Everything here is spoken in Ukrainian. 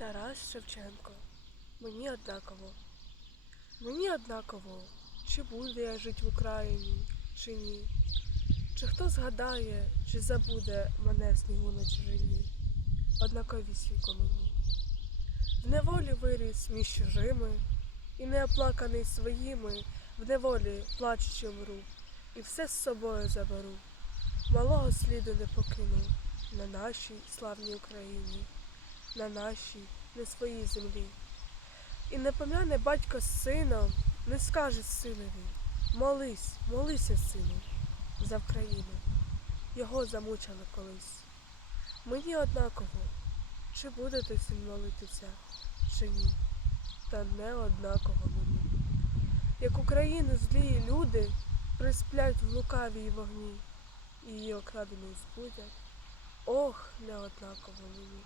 Тарас Шевченко. Мені однаково. Мені однаково, чи буду я жить в Україні, чи ні. Чи хто згадає, чи забуде мене в снігу на чужині. Однаковісінько мені. В неволі виріс між чужими, і не оплаканий своїми, в неволі плачучи мру, і все з собою заберу. Малого сліду не покину на нашій славній Україні, на нашій, не своїй землі. І не пом'яне батько з сином, не скаже синові, молись, молися, сину, за Вкраїну. Його замучили колись. Мені однаково, чи буде той син молитися, чи ні, та не однаково мені. Як Україну злії люди присплять в лукавій вогні, і її окрадений збудять, ох, не однаково мені.